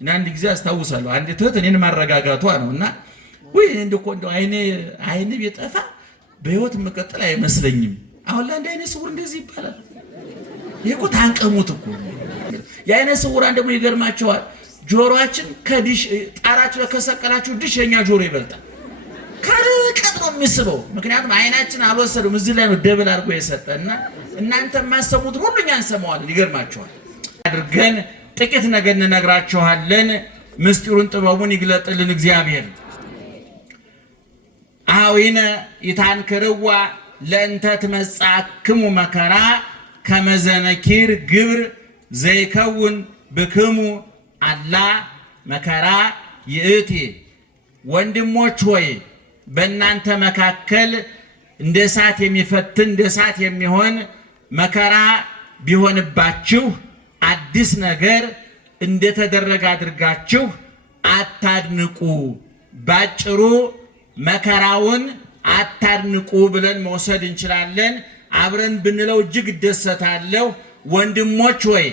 እና አንድ ጊዜ አስታውሳለሁ አንድ እህት እኔን ማረጋጋቷ ነውና ወይ እንደኮ እንደው አይኔ ቢጠፋ በህይወት መቀጠል አይመስለኝም። አሁን ለአንድ አይነ ስውር እንደዚህ ይባላል። ይሄ ታንቀሙት እኮ የአይነ ስውራን ደግሞ ይገርማቸዋል። ጆሮአችን ከዲሽ ጣራችሁ ለከሰቀላችሁ ዲሽ የኛ ጆሮ ይበልጣል። ከርቀት ነው የሚስበው። ምክንያቱም አይናችን አልወሰደም እዚህ ላይ ነው ደብል አድርጎ የሰጠና እናንተ ማሰሙት ሁሉ እኛ እንሰማዋለን። ይገርማቸዋል። አድርገን ጥቂት ነገር እንነግራችኋለን። ምስጢሩን ጥበቡን ይግለጥልን እግዚአብሔር። አዊነ ይታንክርዋ ለእንተ ትመጻክሙ መከራ ከመዘነኪር ግብር ዘይከውን ብክሙ አላ መከራ ይእቲ። ወንድሞች ሆይ በእናንተ መካከል እንደ እሳት የሚፈትን እንደ እሳት የሚሆን መከራ ቢሆንባችሁ አዲስ ነገር እንደተደረገ አድርጋችሁ አታድንቁ። ባጭሩ መከራውን አታድንቁ ብለን መውሰድ እንችላለን። አብረን ብንለው እጅግ እደሰታለሁ። ወንድሞች ሆይ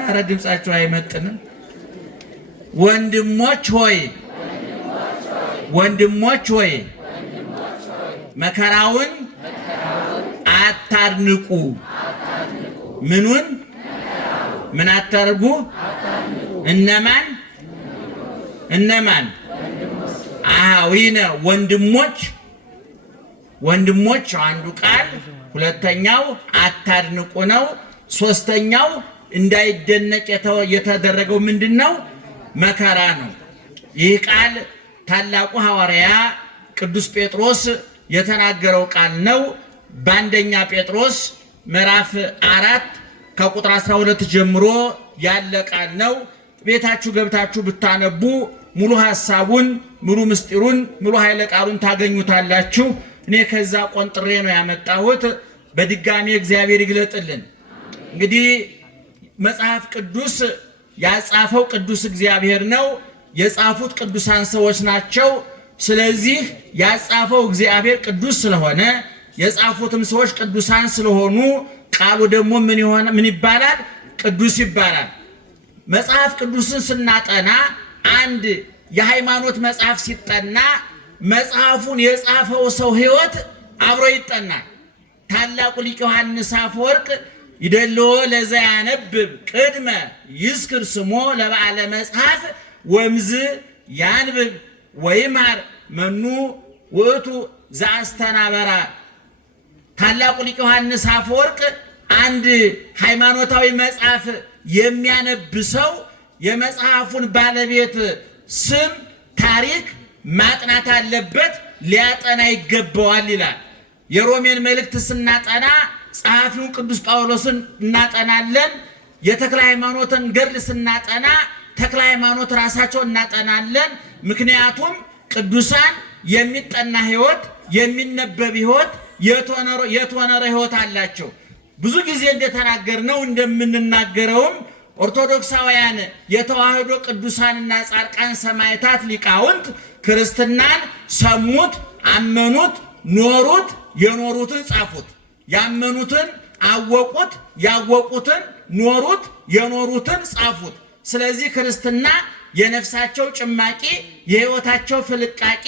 ኧረ ድምጻችሁ አይመጥንም። ወንድሞች ሆይ መከራውን አታድንቁ። ምኑን ምን አታርጉ? እነማን? አዊነ ወንድሞች አንዱ ቃል፣ ሁለተኛው አታድንቁ ነው። ሶስተኛው እንዳይደነቅ የተደረገው ምንድነው? መከራ ነው። ይህ ቃል ታላቁ ሐዋርያ ቅዱስ ጴጥሮስ የተናገረው ቃል ነው። በአንደኛ ጴጥሮስ ምዕራፍ 4 ከቁጥር 12 ጀምሮ ያለ ቃል ነው። ቤታችሁ ገብታችሁ ብታነቡ ሙሉ ሐሳቡን፣ ሙሉ ምስጢሩን፣ ሙሉ ኃይለ ቃሉን ታገኙታላችሁ። እኔ ከዛ ቆንጥሬ ነው ያመጣሁት። በድጋሚ እግዚአብሔር ይግለጥልን። እንግዲህ መጽሐፍ ቅዱስ ያጻፈው ቅዱስ እግዚአብሔር ነው። የጻፉት ቅዱሳን ሰዎች ናቸው። ስለዚህ ያጻፈው እግዚአብሔር ቅዱስ ስለሆነ የጻፉትም ሰዎች ቅዱሳን ስለሆኑ ቃሉ ደግሞ ምን ይባላል? ቅዱስ ይባላል። መጽሐፍ ቅዱስን ስናጠና አንድ የሃይማኖት መጽሐፍ ሲጠና መጽሐፉን የጻፈው ሰው ሕይወት አብሮ ይጠናል። ታላቁ ሊቅ ዮሐንስ አፈወርቅ ይደልዎ ለዛ ያነብብ ቅድመ ይዝክር ስሞ ለበዓለ መጽሐፍ ወምዝ ያንብብ ወይማር መኑ ውእቱ ዘአስተናበራ። ታላቁ ሊቅ ዮሐንስ አፈወርቅ አንድ ሃይማኖታዊ መጽሐፍ የሚያነብ ሰው የመጽሐፉን ባለቤት ስም፣ ታሪክ ማጥናት አለበት፣ ሊያጠና ይገባዋል ይላል። የሮሜን መልእክት ስናጠና ጸሐፊውን ቅዱስ ጳውሎስን እናጠናለን። የተክለ ሃይማኖትን ገድል ስናጠና ተክለ ሃይማኖት ራሳቸው እናጠናለን። ምክንያቱም ቅዱሳን የሚጠና ሕይወት፣ የሚነበብ ሕይወት፣ የተወነረ ሕይወት አላቸው። ብዙ ጊዜ እንደተናገርነው እንደምንናገረውም ኦርቶዶክሳውያን የተዋህዶ ቅዱሳንና ጻድቃን ሰማዕታት ሊቃውንት ክርስትናን ሰሙት፣ አመኑት፣ ኖሩት፣ የኖሩትን ጻፉት። ያመኑትን አወቁት፣ ያወቁትን ኖሩት፣ የኖሩትን ጻፉት። ስለዚህ ክርስትና የነፍሳቸው ጭማቂ፣ የሕይወታቸው ፍልቃቂ፣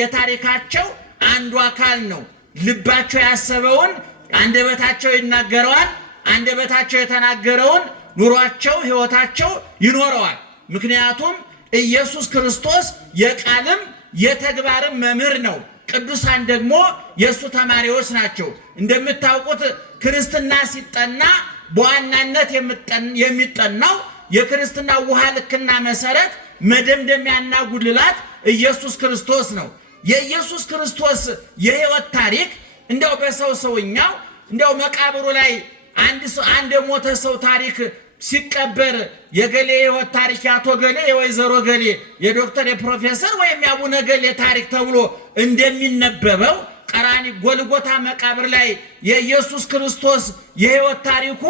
የታሪካቸው አንዱ አካል ነው። ልባቸው ያሰበውን አንደበታቸው ይናገረዋል። አንደበታቸው የተናገረውን ኑሯቸው፣ ሕይወታቸው ይኖረዋል። ምክንያቱም ኢየሱስ ክርስቶስ የቃልም የተግባርም መምህር ነው። ቅዱሳን ደግሞ የእሱ ተማሪዎች ናቸው። እንደምታውቁት ክርስትና ሲጠና በዋናነት የሚጠናው የክርስትና ውሃ ልክና መሰረት መደምደሚያና ጉልላት ኢየሱስ ክርስቶስ ነው። የኢየሱስ ክርስቶስ የሕይወት ታሪክ እንደው በሰውኛው እንደው መቃብሩ ላይ አንድ የሞተ ሰው ታሪክ ሲቀበር የገሌ ሕይወት ታሪክ ያቶ ገሌ፣ የወይዘሮ ገሌ፣ የዶክተር የፕሮፌሰር ወይም ያቡነ ገሌ ታሪክ ተብሎ እንደሚነበበው ቀራኒ ጎልጎታ መቃብር ላይ የኢየሱስ ክርስቶስ የሕይወት ታሪኩ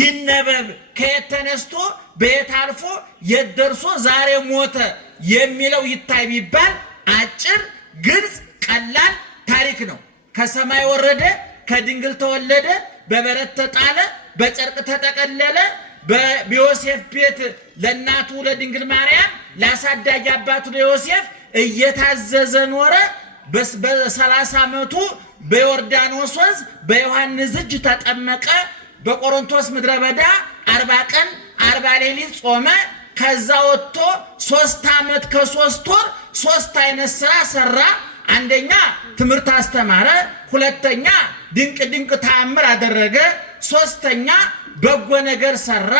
ይነበብ። ከየት ተነስቶ በየት አልፎ የት ደርሶ ዛሬ ሞተ የሚለው ይታይ ቢባል አጭር፣ ግልጽ፣ ቀላል ታሪክ ነው። ከሰማይ ወረደ፣ ከድንግል ተወለደ፣ በበረት ተጣለ፣ በጨርቅ ተጠቀለለ። በዮሴፍ ቤት ለእናቱ ለድንግል ማርያም ለአሳዳጊ አባቱ ለዮሴፍ እየታዘዘ ኖረ። በ30 ዓመቱ በዮርዳኖስ ወንዝ በዮሐንስ እጅ ተጠመቀ። በቆሮንቶስ ምድረ በዳ 40 ቀን 40 ሌሊት ጾመ። ከዛ ወጥቶ 3 ዓመት ከ3 ወር 3 አይነት ስራ ሰራ። አንደኛ ትምህርት አስተማረ፣ ሁለተኛ ድንቅ ድንቅ ተአምር አደረገ፣ ሶስተኛ በጎ ነገር ሰራ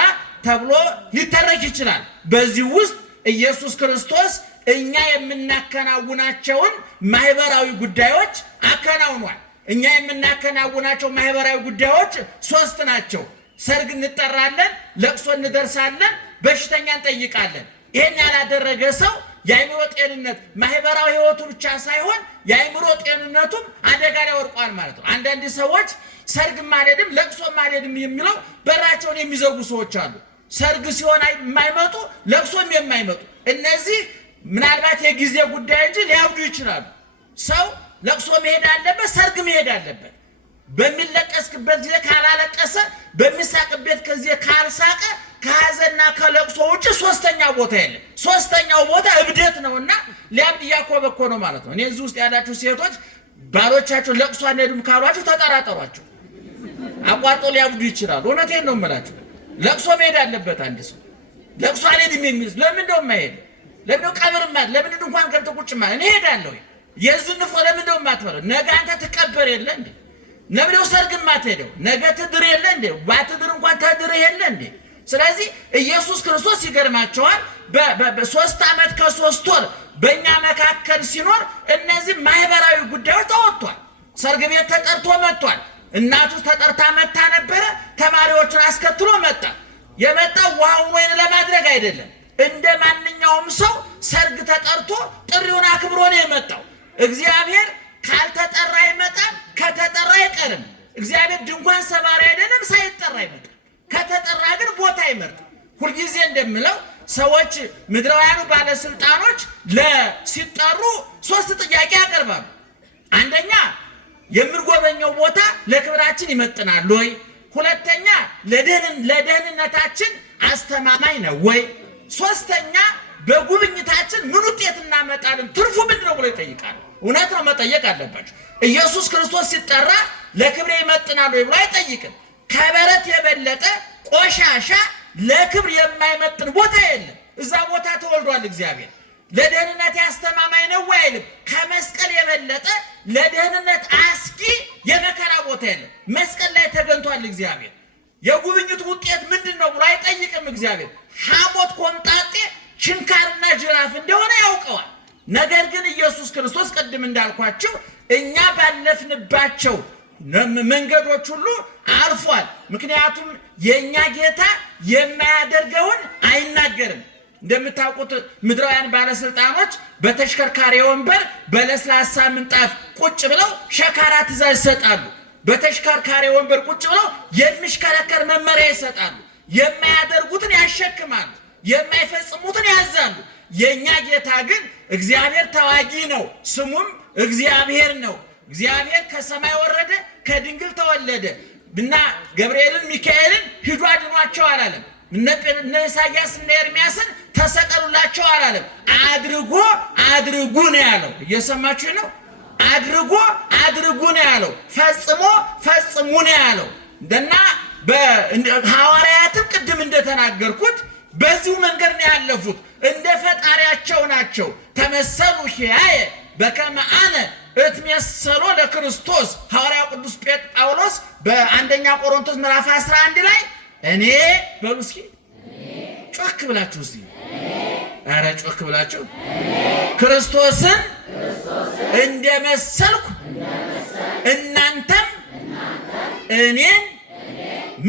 ተብሎ ሊተረክ ይችላል። በዚህ ውስጥ ኢየሱስ ክርስቶስ እኛ የምናከናውናቸውን ማህበራዊ ጉዳዮች አከናውኗል። እኛ የምናከናውናቸው ማህበራዊ ጉዳዮች 3 ናቸው። ሰርግ እንጠራለን፣ ለቅሶ እንደርሳለን፣ በሽተኛ እንጠይቃለን። ይሄን ያላደረገ ሰው የአእምሮ ጤንነት ማህበራዊ ህይወቱ ብቻ ሳይሆን የአእምሮ ጤንነቱም አደጋ ላይ ወድቋል ማለት ነው። አንዳንድ ሰዎች ሰርግ ማለድም ለቅሶ ማለድም የሚለው በራቸውን የሚዘጉ ሰዎች አሉ። ሰርግ ሲሆን የማይመጡ ለቅሶም የማይመጡ እነዚህ ምናልባት የጊዜ ጉዳይ እንጂ ሊያብዱ ይችላሉ። ሰው ለቅሶ መሄድ አለበት፣ ሰርግ መሄድ አለበት። በሚለቀስበት ጊዜ ካላለቀሰ፣ በሚሳቅበት ጊዜ ካልሳቀ ከሐዘንና ከለቅሶ ውጭ ሶስተኛው ቦታ የለም። ሶስተኛው ቦታ እብደት ነውና ሊያብድ እያኮበኮ ነው ማለት ነው። እኔ እዚህ ውስጥ ያላችሁ ሴቶች ባሎቻችሁ ለቅሶ አንሄድም ካሏችሁ ተጠራጠሯቸው። አቋርጦ ሊያብዱ ይችላሉ። እውነቴን ነው የምላችሁ። ለቅሶ መሄድ አለበት። አንድ ሰው ለቅሶ አልሄድም የሚል ለምን ነው የማይሄድ? ለምን ነው ቀብር ማለት? ለምን ነው እንኳን ገብተህ ቁጭ ማለት? እኔ እሄዳለሁ። የዝንፎ ለምን ነው የማትበለው? ነገ አንተ ትቀበር የለ እንዴ? ለምን ነው ሰርግ የማትሄደው? ነገ ትድር የለ እንዴ? ባትድር እንኳን ተድር የለ እንዴ? ስለዚህ ኢየሱስ ክርስቶስ ይገርማቸዋል። በ3 ዓመት ከ3 ወር በእኛ መካከል ሲኖር እነዚህ ማህበራዊ ጉዳዮች ተወጥቷል። ሰርግ ቤት ተጠርቶ መጥቷል። እናቱ ተጠርታ መታ ነበረ። ተማሪዎቹን አስከትሎ መጣ። የመጣው ውሃውን ወይን ለማድረግ አይደለም። እንደ ማንኛውም ሰው ሰርግ ተጠርቶ ጥሪውን አክብሮ ነው የመጣው። እግዚአብሔር ካልተጠራ አይመጣም፣ ከተጠራ አይቀርም። እግዚአብሔር ድንኳን ሰባሪ አይደለም፣ ሳይጠራ አይመጣም። ከተጠራ ግን ቦታ አይመርጥም። ሁልጊዜ እንደምለው ሰዎች ምድራውያኑ ባለስልጣኖች ሲጠሩ 3 ጥያቄ ያቀርባሉ። አንደኛ የምንጎበኘው ቦታ ለክብራችን ይመጥናል ወይ? ሁለተኛ ለደህንነታችን አስተማማኝ ነው ወይ? ሶስተኛ በጉብኝታችን ምን ውጤት እናመጣለን? ትርፉ ምንድን ነው ብሎ ይጠይቃሉ። እውነት ነው፣ መጠየቅ አለባቸው። ኢየሱስ ክርስቶስ ሲጠራ ለክብሬ ይመጥናል ወይ ብሎ አይጠይቅም። ከበረት የበለጠ ቆሻሻ ለክብር የማይመጥን ቦታ የለም። እዛ ቦታ ተወልዷል እግዚአብሔር። ለደህንነት አስተማማኝ ነው ወይ አይልም። ከመስቀል የበለጠ ለደህንነት አስጊ የመከራ ቦታ የለም። መስቀል ላይ ተገኝቷል እግዚአብሔር። የጉብኝቱ ውጤት ምንድን ነው ብሎ አይጠይቅም እግዚአብሔር። ሐሞት፣ ኮምጣጤ፣ ችንካርና ጅራፍ እንደሆነ ያውቀዋል። ነገር ግን ኢየሱስ ክርስቶስ ቅድም እንዳልኳቸው እኛ ባለፍንባቸው መንገዶች ሁሉ አልፏል። ምክንያቱም የእኛ ጌታ የማያደርገውን አይናገርም። እንደምታውቁት ምድራውያን ባለስልጣኖች በተሽከርካሪ ወንበር በለስላሳ ምንጣፍ ቁጭ ብለው ሸካራ ትእዛዝ ይሰጣሉ። በተሽከርካሪ ወንበር ቁጭ ብለው የሚሽከረከር መመሪያ ይሰጣሉ። የማያደርጉትን ያሸክማሉ፣ የማይፈጽሙትን ያዛሉ። የእኛ ጌታ ግን እግዚአብሔር ተዋጊ ነው፣ ስሙም እግዚአብሔር ነው። እግዚአብሔር ከሰማይ ወረደ፣ ከድንግል ተወለደ እና ገብርኤልን ሚካኤልን ሂዱ አድኗቸው አላለም። እነ ኢሳያስ እና ኤርሚያስን ተሰቀሉላቸው አላለም። አድርጉ ነው ያለው። እየሰማችሁ ነው? አድርጉ ነው ያለው። ፈጽሙ ነው ያለው እና ሐዋርያትም ቅድም እንደተናገርኩት በዚሁ መንገድ ነው ያለፉት። እንደ ፈጣሪያቸው ናቸው። ተመሰሉ ሂያየ በከመ አነ እትሜሰሎ ለክርስቶስ። ሐዋርያው ቅዱስ ጳውሎስ በአንደኛ ቆሮንቶስ ምዕራፍ 11 ላይ እኔ በሉ እስኪ ጮክ ብላችሁ እስኪ ኧረ ጮክ ብላችሁ ክርስቶስን እንደመሰልኩ እናንተም እኔን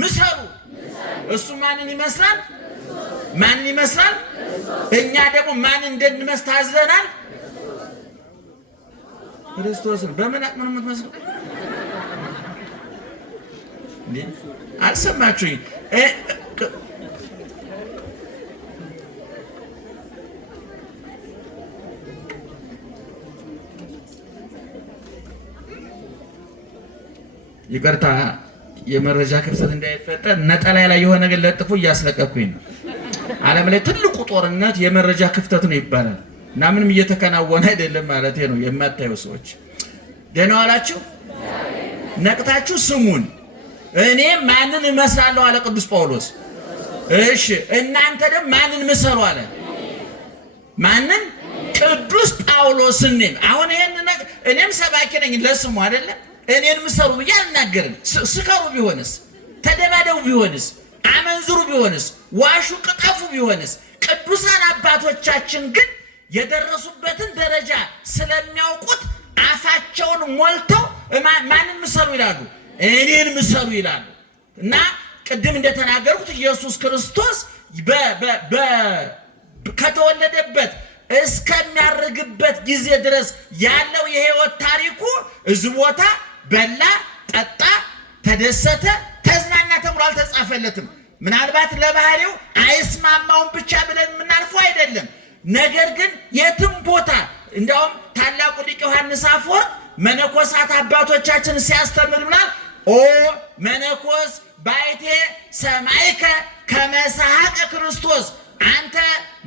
ምሰሉ። እሱ ማንን ይመስላል? ማንን ይመስላል? እኛ ደግሞ ማን እንድንመስል ታዝዘናል? ክርስቶስን። በምን አቅም ነው የምትመስለው? አልሰማችሁኝ? ይቅርታ የመረጃ ክፍተት እንዳይፈጠር ነጠላ ላይ የሆነ ነገር ለጥፎ እያስለቀኩኝ ነው። ዓለም ላይ ትልቁ ጦርነት የመረጃ ክፍተት ነው ይባላል እና ምንም እየተከናወነ አይደለም ማለት ነው። የማታዩ ሰዎች ደህና ዋላችሁ፣ ነቅታችሁ ስሙን። እኔ ማንን እመስላለሁ አለ ቅዱስ ጳውሎስ። እሺ እናንተ ደግሞ ማንን ምሰሉ አለ? ማንን? ቅዱስ ጳውሎስን። አሁን ይሄን ነገር እኔም ሰባኪ ነኝ ለስሙ አይደለም። እኔን ምሰሉ ብዬ አልናገርም። ስከሩ ቢሆንስ፣ ተደባደቡ ቢሆንስ፣ አመንዝሩ ቢሆንስ፣ ዋሹ ቅጠፉ ቢሆንስ፣ ቅዱሳን አባቶቻችን ግን የደረሱበትን ደረጃ ስለሚያውቁት አፋቸውን ሞልተው ማንን ምሰሉ ይላሉ? እኔን ምሰሉ ይላሉ። እና ቅድም እንደተናገርኩት ኢየሱስ ክርስቶስ ከተወለደበት እስከሚያርግበት ጊዜ ድረስ ያለው የሕይወት ታሪኩ እዚህ ቦታ በላ፣ ጠጣ፣ ተደሰተ፣ ተዝናና ተብሎ አልተጻፈለትም። ምናልባት ለባህሪው አይስማማውን ብቻ ብለን የምናልፈው አይደለም። ነገር ግን የትም ቦታ እንዲያውም ታላቁ ሊቅ ዮሐንስ አፈወርቅ መነኮሳት አባቶቻችን ሲያስተምር ምናል ኦ መነኮስ ባይቴ ሰማይከ ከመሳሐቀ ክርስቶስ፣ አንተ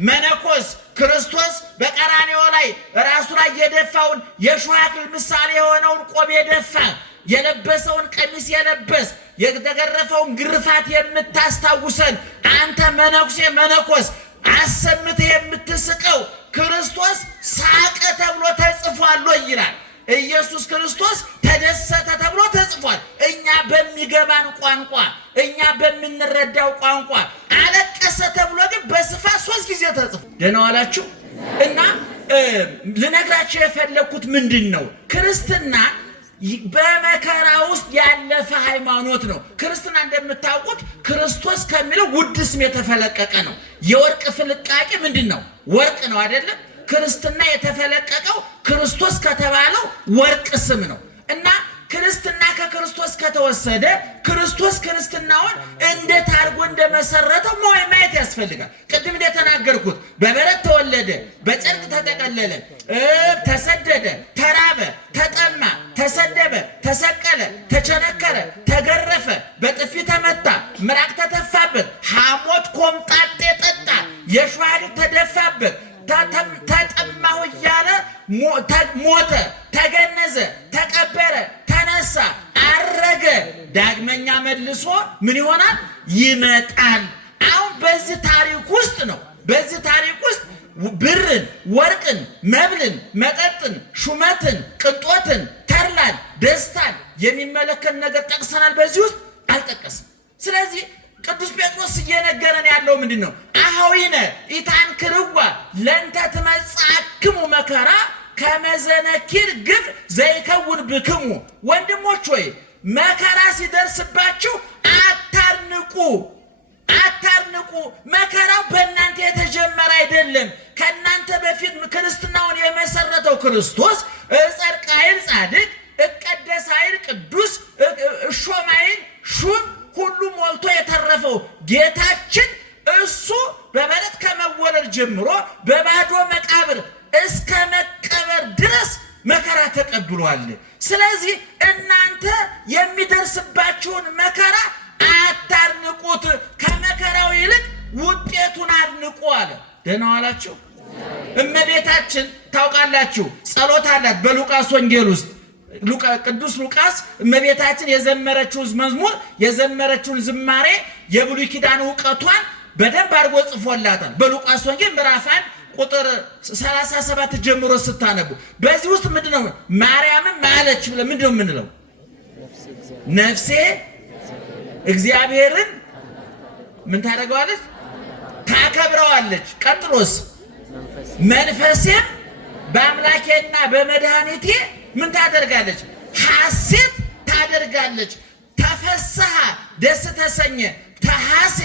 መነኮስ ክርስቶስ በቀራንዮ ላይ ራሱ ላይ የደፋውን የሾህ አክሊል ምሳሌ የሆነውን ቆብ የደፋ የለበሰውን ቀሚስ የለበስ የተገረፈውን ግርፋት የምታስታውሰን አንተ መነኩሴ መነኮስ አሰምተህ የምትስቀው ክርስቶስ ሳቀ ተብሎ ተጽፏል ይላል። ኢየሱስ ክርስቶስ ተደሰተ ተብሎ ተጽፏል። እኛ በሚገባን ቋንቋ፣ እኛ በምንረዳው ቋንቋ አለቀሰ ተብሎ ግን በስፋት 3 ጊዜ ተጽፏል። ደህና ዋላችሁ። እና ልነግራችሁ የፈለኩት ምንድን ነው? ክርስትና በመከራ ውስጥ ያለፈ ሃይማኖት ነው። ክርስትና እንደምታውቁት ክርስቶስ ከሚለው ውድ ስም የተፈለቀቀ ነው። የወርቅ ፍልቃቄ ምንድን ነው? ወርቅ ነው አይደለም? ክርስትና የተፈለቀቀው ክርስቶስ ከተባለው ወርቅ ስም ነው። እና ክርስትና ከክርስቶስ ከተወሰደ ክርስቶስ ክርስትናውን እንዴት አድርጎ እንደመሰረተው ማየት ያስፈልጋል። ቅድም እንደተናገርኩት በበረት ተወለደ፣ በጨርቅ ተጠቀለለ፣ ተሰደደ፣ ተራበ፣ ተጠማ፣ ተሰደበ፣ ተሰቀለ፣ ተቸነከረ፣ ተገረፈ፣ በጥፊ ተመታ፣ ምራቅ ተተፋበት፣ ሐሞት ኮምጣጤ ጠጣ፣ የሾህ አክሊል ተደፋበት፣ ተጠማሁ እያለ ሞተ፣ ተገነዘ፣ ተቀበረ፣ ተነሳ፣ አረገ። ዳግመኛ መልሶ ምን ይሆናል? ይመጣል። አሁን በዚህ ታሪክ ውስጥ ነው። በዚህ ታሪክ ውስጥ ብርን፣ ወርቅን፣ መብልን፣ መጠጥን፣ ሹመትን፣ ቅንጦትን፣ ተድላን፣ ደስታን የሚመለከት ነገር ጠቅሰናል። በዚህ ውስጥ አልጠቀስም። ስለዚህ ቅዱስ ጴጥሮስ እየነገረን ያለው ምንድን ነው? አኀዊነ ኢታንክርዋ ለእንተ ትመጽአክሙ መከራ ከመዘነኪር ግብር ዘይከውን ብክሙ። ወንድሞች ሆይ መከራ ሲደርስባችሁ አታርንቁ፣ አታርንቁ። መከራው በእናንተ የተጀመረ አይደለም። ከእናንተ በፊት ክርስትናውን የመሰረተው ክርስቶስ እጸድቅ ኃይል ጻድቅ፣ እቀደስ ኃይል ቅዱስ፣ እሾም ኃይል ሹም ሁሉ ሞልቶ የተረፈው ጌታችን እሱ በበረት ከመወለድ ጀምሮ በባዶ መቃብር እስከ መቀበር ድረስ መከራ ተቀብሏል። ስለዚህ እናንተ የሚደርስባችሁን መከራ አታርንቁት፣ ከመከራው ይልቅ ውጤቱን አድንቁ አለ። ደህና ዋላችሁ። እመቤታችን ታውቃላችሁ ጸሎት አላት በሉቃስ ወንጌል ውስጥ። ቅዱስ ሉቃስ እመቤታችን የዘመረችውን መዝሙር የዘመረችውን ዝማሬ የብሉይ ኪዳን ዕውቀቷን በደንብ አድርጎ ጽፎላታል። በሉቃስ ወንጌል ምዕራፍ 1 ቁጥር 37 ጀምሮ ስታነቡ በዚህ ውስጥ ምንድነው ማርያምን ማለች ብለን ምንድነው የምንለው? ነፍሴ እግዚአብሔርን ምን ታደርገዋለች? ታከብረዋለች። ቀጥሎስ መንፈሴም በአምላኬና በመድኃኒቴ ምን ታደርጋለች? ሐሴት ታደርጋለች። ተፈስሐ ደስ ተሰኘ፣ ተሐሴ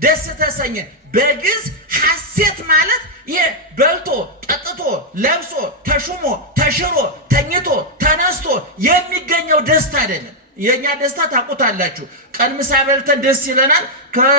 ደስ ተሰኘ። በግዕዝ ሐሴት ማለት ይሄ በልቶ ጠጥቶ ለብሶ ተሹሞ ተሽሮ ተኝቶ ተነስቶ የሚገኘው ደስታ አይደለም። የኛ ደስታ ታውቁታላችሁ። ቀን ምሳ በልተን ደስ ይለናል።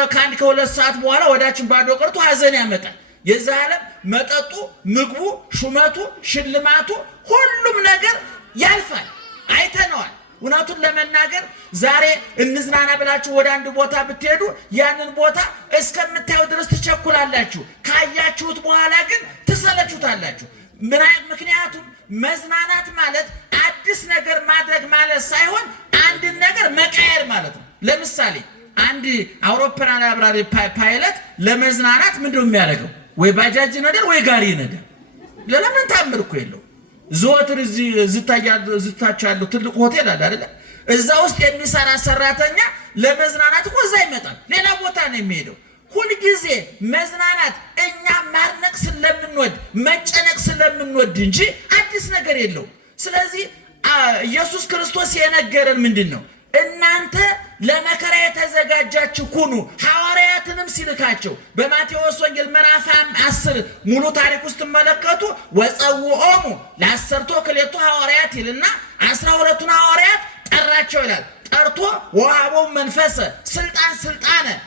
ከአንድ ከሁለት ሰዓት በኋላ ወዳችን ባዶ ቀርቶ ሐዘን ያመጣል። የዛ ዓለም መጠጡ፣ ምግቡ፣ ሹመቱ፣ ሽልማቱ ሁሉም ነገር ያልፋል። አይተነዋል። እውነቱን ለመናገር ዛሬ እንዝናና ብላችሁ ወደ አንድ ቦታ ብትሄዱ ያንን ቦታ እስከምታዩ ድረስ ትቸኩላላችሁ። ካያችሁት በኋላ ግን ትሰለቹታላችሁ። ምክንያቱም መዝናናት ማለት አዲስ ነገር ማድረግ ማለት ሳይሆን አንድን ነገር መቀየር ማለት ነው። ለምሳሌ አንድ አውሮፕላን አብራሪ ፓይለት ለመዝናናት ምንድነው የሚያደርገው? ወይ ባጃጅ ነበር ወይ ጋሪ ነበር። ለምን ታምር እኮ የለው። ዘወትር ዝታች ያለው ትልቅ ሆቴል አለ አይደል? እዛ ውስጥ የሚሰራ ሰራተኛ ለመዝናናት እኮ እዛ ይመጣል። ሌላ ቦታ ነው የሚሄደው። ሁሉ ጊዜ መዝናናት እኛ ማርነቅ ስለምንወድ መጨነቅ ስለምንወድ እንጂ አዲስ ነገር የለው። ስለዚህ ኢየሱስ ክርስቶስ የነገረን ምንድነው? እናንተ ለመከራ የተዘጋጃችሁ ሁኑ። ሐዋርያትንም ሲልካቸው በማቴዎስ ወንጌል ምዕራፍ 10 ሙሉ ታሪክ ውስጥ ተመለከቱ። ወጸውዖሙ ለአሰርቶ ክሌቱ ሐዋርያት ይልና 12ቱን ሐዋርያት ጠራቸው ይላል። ጠርቶ ወሀቦሙ መንፈሰ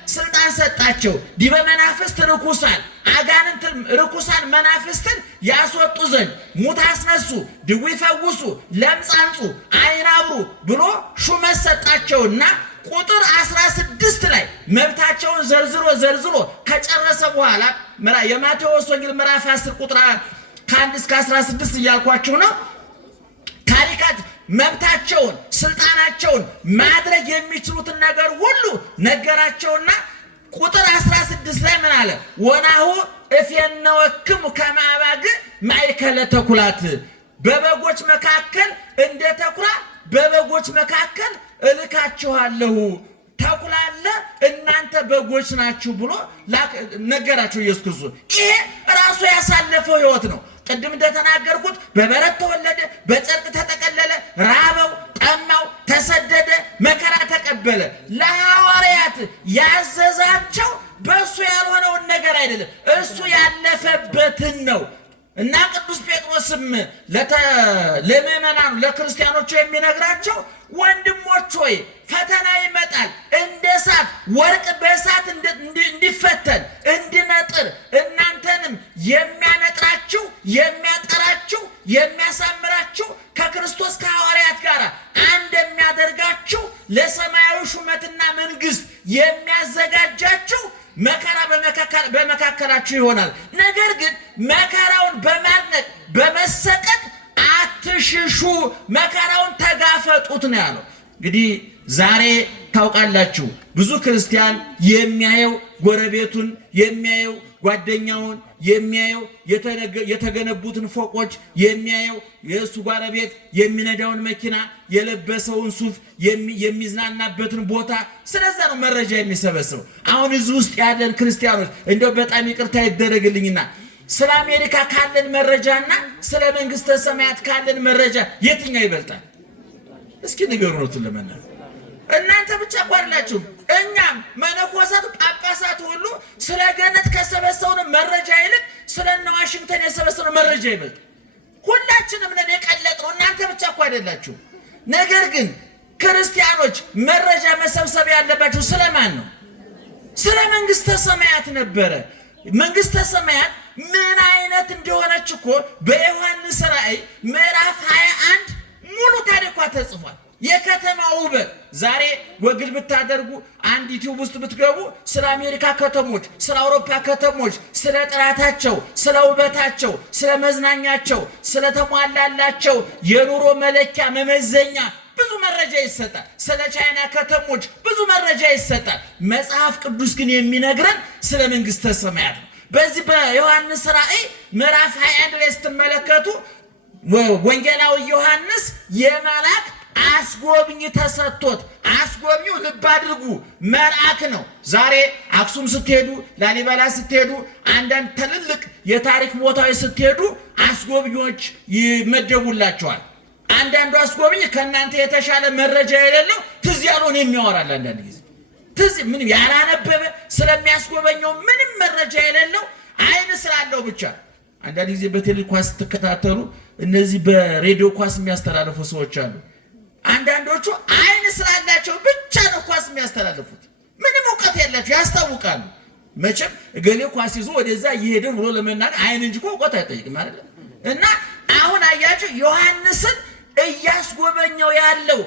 ስልጣን ሰጣቸው። ዲበ መናፍስት ርኩሳን አጋንንት ርኩሳን መናፍስትን ያስወጡ ዘንድ ሙት አስነሱ፣ ድዊ ፈውሱ፣ ለምጽ አንጹ፣ ዓይን አብሩ ብሎ ሹመት ሰጣቸውና ቁጥር 16 ላይ መብታቸውን ዘርዝሮ ከጨረሰ በኋላ የማቴዎስ ወንጌል ምዕራፍ 10 ቁጥር ከ1 እስከ 16 እያልኳችሁ ነው። ታሪካት መብታቸውን ስልጣናቸውን ማድረግ የሚችሉትን ነገር ሁሉ ነገራቸውና ቁጥር 16 ላይ ምን አለ? ወናሁ እፌነወክሙ ከመ አባግዕ ማእከለ ተኩላት፣ በበጎች መካከል እንደ ተኩላ በበጎች መካከል እልካችኋለሁ። ተኩላ አለ፣ እናንተ በጎች ናችሁ ብሎ ነገራቸው ኢየሱስ ክርስቶስ። ይሄ ራሱ ያሳለፈው ህይወት ነው። ቅድም እንደተናገርኩት በበረት ተወለደ፣ በጨርቅ ተጠቀለለ፣ ራበው፣ ጠማው፣ ተሰደደ፣ መከራ ተቀበለ። ለሐዋርያት ያዘዛቸው በእሱ ያልሆነውን ነገር አይደለም፣ እሱ ያለፈበትን ነው። እና ቅዱስ ጴጥሮስም ለምእመናኑ ለክርስቲያኖቹ የሚነግራቸው ወንድሞች ሆይ ፈተና ይመጣል፣ እንደ እሳት ወርቅ በእሳት እንዲፈተን እንዲነጥር እናንተንም የሚያነጥራችሁ የሚያጠራችሁ የሚያሳምራችሁ ከክርስቶስ ከሐዋርያት ጋር አንድ የሚያደርጋችሁ ለሰማያዊ ሹመትና መንግስት የሚያዘጋጃችሁ መከራ በመካከላችሁ ይሆናል። ነገር ግን መከራውን በማድነቅ በመሰቀቅ አትሽሹ፣ መከራውን ተጋፈጡት ነው ያለው። እንግዲህ ዛሬ ታውቃላችሁ ብዙ ክርስቲያን የሚያየው ጎረቤቱን የሚያየው ጓደኛውን የሚያየው የተገነቡትን ፎቆች የሚያየው የእሱ ጎረቤት የሚነዳውን መኪና የለበሰውን ሱፍ የሚዝናናበትን ቦታ ስለዛ ነው መረጃ የሚሰበሰበው። አሁን እዚህ ውስጥ ያለን ክርስቲያኖች እንደው በጣም ይቅርታ ይደረግልኝና ስለ አሜሪካ ካለን መረጃና ስለ መንግስተ ሰማያት ካለን መረጃ የትኛው ይበልጣል? እስኪ ንገሩን ለመናገር። እናንተ ብቻ እኮ አይደላችሁም፣ እኛም መነኮሳቱ ጳጳሳቱ ሁሉ ስለ ገነት ከሰበሰቡን መረጃ ይልቅ ስለነ ዋሽንግተን የሰበሰቡን መረጃ ይበልጥ። ሁላችንም ነን የቀለጥነው፣ እናንተ ብቻ እኮ አይደላችሁም። ነገር ግን ክርስቲያኖች መረጃ መሰብሰብ ያለባቸው ስለማን ነው? ስለ መንግስተ ሰማያት ነበረ። መንግስተ ሰማያት ምን አይነት እንደሆነች እኮ በዮሐንስ ራእይ ምዕራፍ 21 ሙሉ ታሪኳ ተጽፏል። የከተማው ውበት ዛሬ ጎግል ብታደርጉ አንድ ዩቲዩብ ውስጥ ብትገቡ ስለ አሜሪካ ከተሞች፣ ስለ አውሮፓ ከተሞች፣ ስለ ጥራታቸው፣ ስለ ውበታቸው፣ ስለ መዝናኛቸው፣ ስለ ተሟላላቸው የኑሮ መለኪያ መመዘኛ ብዙ መረጃ ይሰጣል። ስለ ቻይና ከተሞች ብዙ መረጃ ይሰጣል። መጽሐፍ ቅዱስ ግን የሚነግረን ስለ መንግስተ ሰማያት ነው። በዚህ በዮሐንስ ራእይ ምዕራፍ 21 ላይ ስትመለከቱ ወንጌላዊ ዮሐንስ የመልአክ አስጎብኝ ተሰጥቶት፣ አስጎብኚው ልብ አድርጉ መልአክ ነው። ዛሬ አክሱም ስትሄዱ፣ ላሊበላ ስትሄዱ፣ አንዳንድ ትልልቅ የታሪክ ቦታዎች ስትሄዱ አስጎብኚዎች ይመደቡላቸዋል። አንዳንዱ አስጎብኝ ከእናንተ የተሻለ መረጃ የሌለው ትዝ ያለውን የሚያወራል። አንዳንድ ጊዜ ትዝ ምንም ያላነበበ ስለሚያስጎበኘው ምንም መረጃ የሌለው አይን ስላለው ብቻ። አንዳንድ ጊዜ በቴሌቪዥን ኳስ ስትከታተሉ እነዚህ በሬዲዮ ኳስ የሚያስተላልፉ ሰዎች አሉ። አንዳንዶቹ አይን ስላላቸው ብቻ ነው ኳስ የሚያስተላልፉት፣ ምንም እውቀት ያላቸው ያስታውቃሉ። መቼም እገሌ ኳስ ይዞ ወደዛ እየሄደ ብሎ ለመናገር አይን እንጂ እውቀት አይጠይቅም አይደል? እና አሁን አያችሁ ዮሐንስን እያስጎበኘው ያለው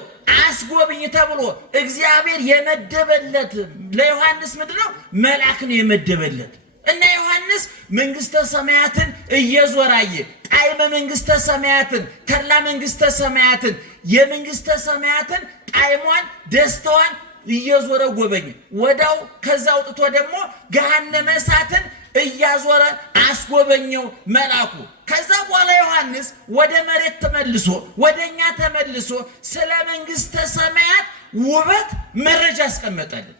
አስጎብኝ ተብሎ እግዚአብሔር የመደበለት ለዮሐንስ ምንድነው መልአክ ነው የመደበለት። እና ዮሐንስ መንግስተ ሰማያትን እየዞራየ ጣዕመ መንግስተ ሰማያትን ተድላ መንግስተ ሰማያትን የመንግስተ ሰማያትን ጣዕሟን ደስታዋን እየዞረ ጎበኘ። ወዳው ከዛ አውጥቶ ደግሞ ገሃነመ እሳትን እያዞረ አስጎበኘው መልአኩ። ከዛ በኋላ ዮሐንስ ወደ መሬት ተመልሶ ወደኛ ተመልሶ ስለ መንግስተ ሰማያት ውበት መረጃ አስቀመጠልን።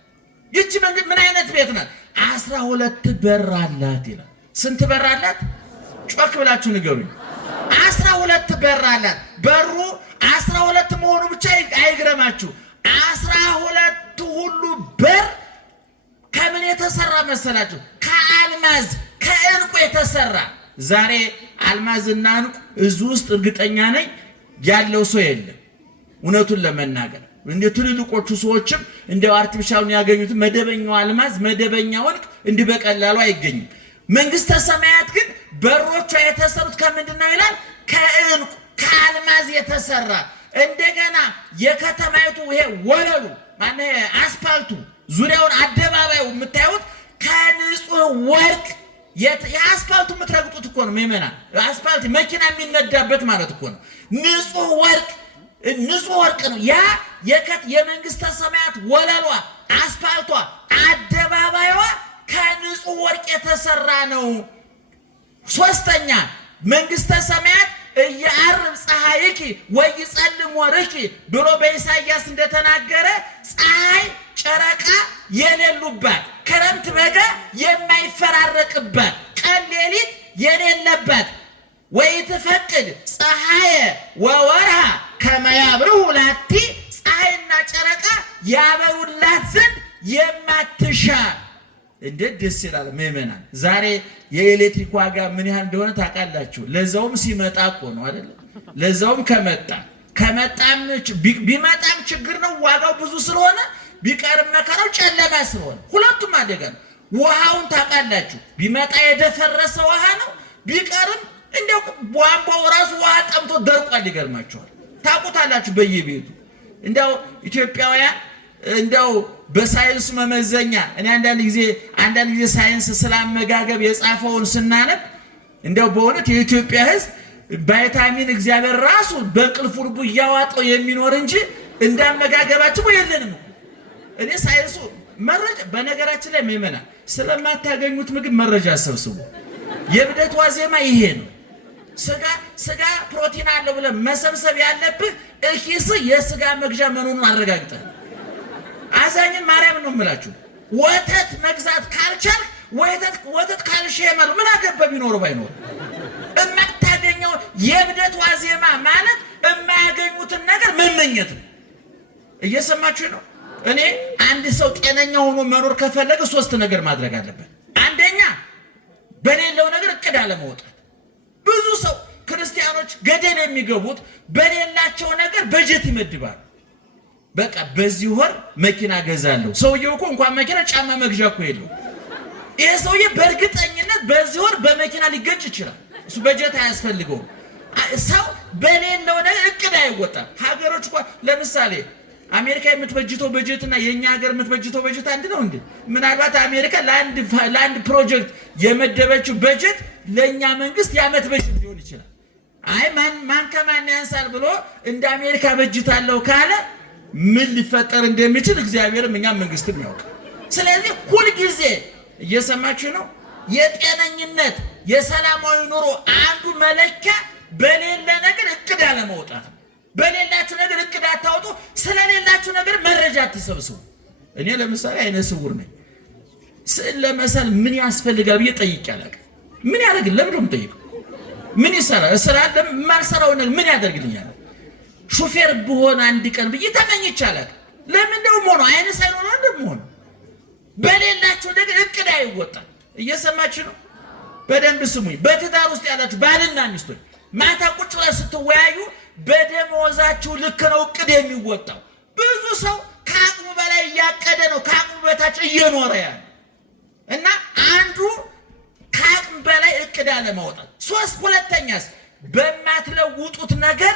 ይቺ መንግስት ምን አይነት ቤት ናት? 12 በር አላት ይላል። ስንት በር አላት? ጮክ ብላችሁ ንገሩኝ። 12 በር አላት። በሩ 12 መሆኑ ብቻ አይግረማችሁ። 12 ሁሉ በር ከምን የተሰራ መሰላችሁ? ከአልማዝ ከዕንቁ የተሰራ። ዛሬ አልማዝና ዕንቁ እዚህ ውስጥ እርግጠኛ ነኝ ያለው ሰው የለም። እውነቱን ለመናገር እንደ ትልልቆቹ ሰዎችም እንደ አርቲፊሻሉን ያገኙት መደበኛው አልማዝ መደበኛው ዕንቁ እንዲህ በቀላሉ አይገኝም። መንግስተ ሰማያት ግን በሮቿ የተሰሩት ከምንድነው ይላል? ከዕንቁ ከአልማዝ የተሰራ። እንደገና የከተማይቱ ይሄ ወለሉ ማነ አስፋልቱ ዙሪያውን አደባባዩ የምታዩት ከንጹህ ወርቅ የአስፋልቱ የምትረግጡት እኮ ነው ምእመናን። አስፋልት መኪና የሚነዳበት ማለት እኮ ነው። ንጹህ ወርቅ ነው ያ የመንግስተ ሰማያት ወለሏ አስፋልቷ አደባባይዋ ከንጹህ ወርቅ የተሰራ ነው። ሶስተኛ መንግስተ ሰማያት እያርብ ፀሐይኪ ወይጸልም ወርኪ ብሎ በኢሳይያስ እንደተናገረ ፀሐይ ጨረቃ የሌሉባት ክረምት በጋ የማይፈራረቅባት ቀን ሌሊት የሌለባት ወይትፈቅድ ፀሐየ ወወርሃ ከመ ያብርሁ ላቲ ፀሐይና ጨረቃ ያበሩላት ዘንድ የማትሻ። እንዴት ደስ ይላል ምእመናን። ዛሬ የኤሌክትሪክ ዋጋ ምን ያህል እንደሆነ ታውቃላችሁ? ለዛውም ሲመጣ እኮ ነው አይደል? ለዛውም ከመጣም ቢመጣም ችግር ነው ዋጋው ብዙ ስለሆነ፣ ቢቀርም መከራው ጨለማ ስለሆነ ሁለቱም አደጋ ነው። ውሃውን ታውቃላችሁ? ቢመጣ የደፈረሰ ውሃ ነው፣ ቢቀርም እንደው ቧንቧው ራሱ ውሃ ጠምቶ ደርቋል። ይገርማችኋል። ታውቁታላችሁ በየቤቱ እንደው ኢትዮጵያውያን እንደው በሳይንስ መመዘኛ እኔ አንዳንድ ጊዜ ሳይንስ ስላመጋገብ የጻፈውን ስናነብ እንደው በእውነት የኢትዮጵያ ሕዝብ ቫይታሚን እግዚአብሔር ራሱ በእንቅልፉ ልቡ እያዋጠው የሚኖር እንጂ እንዳመጋገባችሁ የለንም። እኔ ሳይንሱ መረጃ በነገራችን ላይ ምእመናን ስለማታገኙት ምግብ መረጃ ሰብስቡ። የብደት ዋዜማ ይሄ ነው። ስጋ ፕሮቲን አለው ብለህ መሰብሰብ ያለብህ እኪስ የስጋ መግዣ መኖሩን አረጋግጠህ። አዛኝን ማርያም ነው የምላችሁ። ወተት መግዛት ካልቻልክ ወተት ካልሸመል ምን አገባ ቢኖር ባይኖር የማታገኘው የብደት ዋዜማ ማለት የማያገኙትን ነገር መመኘት ነው። እየሰማችሁ ነው? እኔ አንድ ሰው ጤነኛ ሆኖ መኖር ከፈለገ 3 ነገር ማድረግ አለበት። አንደኛ በሌለው ነገር እቅድ አለመውጣት። ብዙ ሰው ክርስቲያኖች ገደል የሚገቡት በሌላቸው ነገር በጀት ይመድባሉ። በቃ በዚህ ወር መኪና ገዛለሁ። ሰውየው እኮ እንኳን መኪና ጫማ መግዣ እኮ የለው። ይሄ ሰውዬ በእርግጠኝነት በዚህ ወር በመኪና ሊገጭ ይችላል። እሱ በጀት አያስፈልገውም። ሰው በሌለው ነገር እቅድ አይወጣም። ሀገሮች እኮ ለምሳሌ አሜሪካ የምትበጅተው በጀትና የኛ ሀገር የምትበጅተው በጀት አንድ ነው እንዴ? ምናልባት አሜሪካ ለአንድ ፕሮጀክት የመደበችው በጀት ለኛ መንግስት የዓመት በጀት ሊሆን ይችላል። አይ ማን ከማን ያንሳል ብሎ እንደ አሜሪካ በጅታለው ካለ ምን ሊፈጠር እንደሚችል እግዚአብሔርም እኛም መንግስትም ያውቅ። ስለዚህ ሁል ጊዜ እየሰማችሁ ነው። የጤነኝነት የሰላማዊ ኑሮ አንዱ መለኪያ በሌለ ነገር እቅድ አለመውጣት። በሌላችሁ ነገር እቅድ አታውጡ። ስለሌላችሁ ነገር መረጃ አትሰብስቡ። እኔ ለምሳሌ አይነ ስውር ነኝ። ስዕል ለመሳል ምን ያስፈልጋል ብዬ ጠይቄ አላውቅም። ምን ያደርግልኝ? ለምን ነው የምጠይቀው? ምን ይሰራል? ስራ ለማልሰራው ነገር ምን ያደርግልኛል? ሹፌር ብሆን አንድ ቀን ብዬ ተመኝቼ አላውቅም። ለምን ደግሞ ሆኖ አይነ ሳይሆን ደግሞ ሆኖ በሌላችሁ ነገር እቅድ አይወጣም። እየሰማችሁ ነው? በደንብ ስሙኝ። በትዳር ውስጥ ያላችሁ ባልና ሚስቶች ማታ ቁጭ ብላ ስትወያዩ በደሞዛችሁ ልክ ነው እቅድ የሚወጣው። ብዙ ሰው ከአቅሙ በላይ እያቀደ ነው ከአቅሙ በታች እየኖረ ያለ እና አንዱ ከአቅም በላይ እቅድ አለማውጣት። ሁለተኛስ በማትለውጡት ነገር